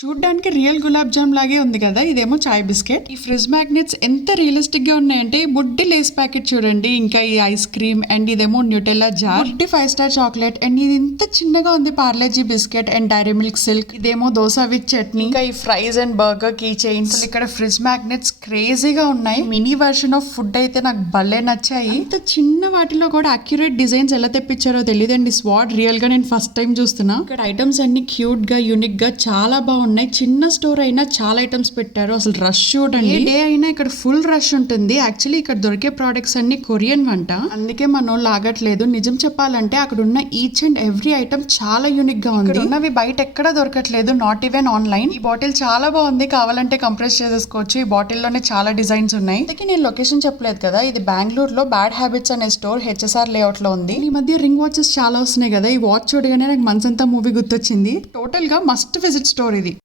చూడ్డానికి రియల్ గులాబ్ జామ్ లాగే ఉంది కదా, ఇదేమో చాయ్ బిస్కెట్. ఈ ఫ్రిజ్ మ్యాగ్నెట్స్ ఎంత రియలిస్టిక్ గా ఉన్నాయంటే, బుడ్డి లేస్ ప్యాకెట్ చూడండి, ఇంకా ఈ ఐస్ క్రీమ్, అండ్ ఇదేమో న్యూటెల్లా జార్, బుడ్డి 5 స్టార్ చాక్లెట్, అండ్ ఇది ఇంత చిన్నగా ఉంది Parle G biscuit, and Dairy Milk Silk, ఇదేమో దోస విత్ చట్నీ, ఇంకా ఈ fries and burger key chains. ఇక్కడ ఫ్రిజ్ మ్యాగ్నెట్స్ క్రేజీగా ఉన్నాయి. మినీ వర్షన్ ఆఫ్ ఫుడ్ అయితే నాకు భలే నచ్చాయి. ఇంత చిన్న వాటిలో కూడా అక్యురేట్ డిజైన్స్ ఎలా తెప్పించారో తెలియదండి. స్వాడ్ రియల్ గా నేను ఫస్ట్ టైం చూస్తున్నా. ఇక్కడ ఐటమ్స్ అన్ని క్యూట్ గా యూనిక్ గా చాలా బాగున్నాయి. చిన్న స్టోర్ అయినా చాలా ఐటమ్స్ పెట్టారు. అసలు రష్ చూడండి, డే అయినా ఇక్కడ ఫుల్ రష్ ఉంటుంది. యాక్చువల్లీ ఇక్కడ దొరికే ప్రోడక్ట్స్ అన్ని కొరియన్ వంట, అందుకే మనోళ్ళు ఆగట్లేదు. నిజం చెప్పాలంటే అక్కడ ఉన్న ఈచ్ అండ్ ఎవ్రీ ఐటమ్ చాలా యూనిక్ గా ఉంది. ఉన్నవి బయట ఎక్కడ దొరకట్లేదు, నాట్ ఈవెన్ ఆన్లైన్. ఈ బాటిల్ చాలా బాగుంది, కావాలంటే కంప్రెస్ చేసేసుకోవచ్చు. ఈ బాటిల్ లోనే చాలా డిజైన్స్ ఉన్నాయి. అందుకే నేను లొకేషన్ చెప్పలేదు కదా, ఇది బెంగళూరులో బ్యాడ్ హ్యాబిట్స్ అనే స్టోర్ హెచ్ఎస్ఆర్ లేఅవుట్ లో ఉంది. ఈ మధ్య రింగ్ వాచెస్ చాలా వస్తున్నాయి కదా, ఈ వాచ్ చూడగానే నాకు మనసంతా మూవీ గుర్తొచ్చింది. టోటల్ గా మస్ట్ విజిట్ స్టోర్ ఇది.